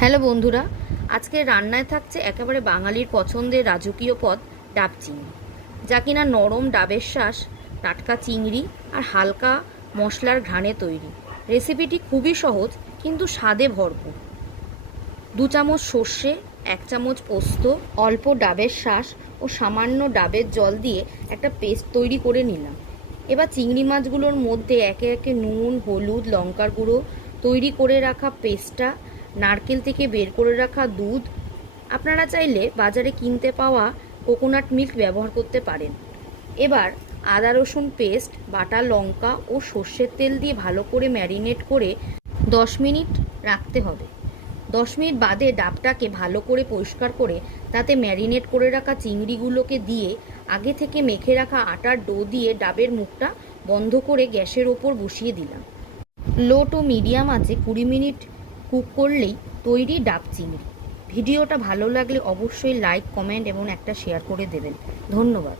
Hello বন্ধুরা, আজকে রান্নায় থাকছে একেবারে বাঙালির পছন্দের রাজকীয় পদ ডাব চিংড়ি, যা কিনা নরম ডাবের শাঁস, টাটকা চিংড়ি আর হালকা মশলার ঘ্রাণে তৈরি। রেসিপিটি খুবই সহজ কিন্তু স্বাদে ভরপুর। 2 চামচ সর্ষে, 1 চামচ পোস্ত, অল্প ডাবের শাঁস ও সামান্য ডাবের জল দিয়ে একটা পেস্ট তৈরি করে নিলাম। এবার চিংড়ি মাছগুলোর মধ্যে একে একে নুন, হলুদ, লঙ্কার গুঁড়ো, তৈরি করে রাখা পেস্টটা, নারকেল থেকে বের করে রাখা দুধ, আপনারা চাইলে বাজারে কিনতে পাওয়া কোকোনাট মিল্ক ব্যবহার করতে পারেন। এবার আদা রসুন পেস্ট, বাটা লঙ্কা ও সর্ষের তেল দিয়ে ভালো করে ম্যারিনেট করে 10 মিনিট রাখতে হবে। 10 মিনিট বাদে ডাবটাকে ভালো করে পরিষ্কার করে তাতে ম্যারিনেট করে রাখা চিংড়িগুলোকে দিয়ে আগে থেকে মেখে রাখা আটার ডো দিয়ে ডাবের মুখটা বন্ধ করে গ্যাসের ওপর বসিয়ে দিলাম। লো টু মিডিয়াম আছে 20 মিনিট কুক করলেই তৈরি ডাব চিংড়ি। ভিডিওটা ভালো লাগলে অবশ্যই লাইক, কমেন্ট এবং একটা শেয়ার করে দেবেন। ধন্যবাদ।